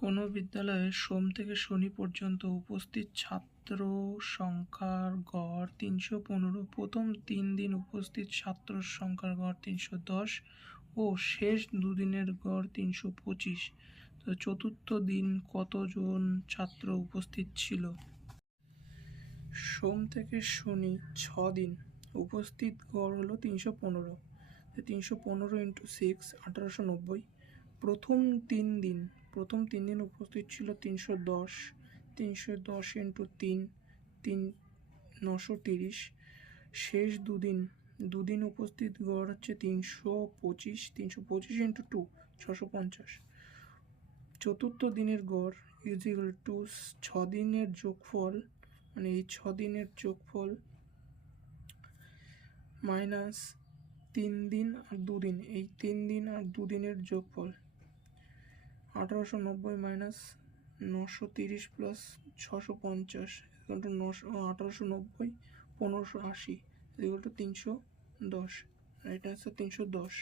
কোনো বিদ্যালয়ে সোম থেকে শনি পর্যন্ত উপস্থিত ছাত্র সংখ্যার গড় 315। প্রথম 3 দিন উপস্থিত ছাত্র সংখ্যার গড় 310 ও শেষ দুদিনের গড় 325। তো চতুর্থ দিন কতজন ছাত্র উপস্থিত ছিল? সোম থেকে শনি 6 দিন উপস্থিত গড় হলো 315। 315 ইন্টু 6 1890। প্রথম তিন দিন উপস্থিত ছিল 310। 310 ইন্টু 3 930। শেষ দুদিন উপস্থিত গড় হচ্ছে 325। 325 ইন্টু 2 650। চতুর্থ দিনের গড় ইকুয়াল টু 6 দিনের যোগফল, মানে এই 6 দিনের যোগফল মাইনাস 3 দিন আর 2 দিন, এই 3 দিন আর 2 দিনের যোগফল। 1890 মাইনাস 930 প্লাস 650 1890 1580 310। এটা হচ্ছে 310।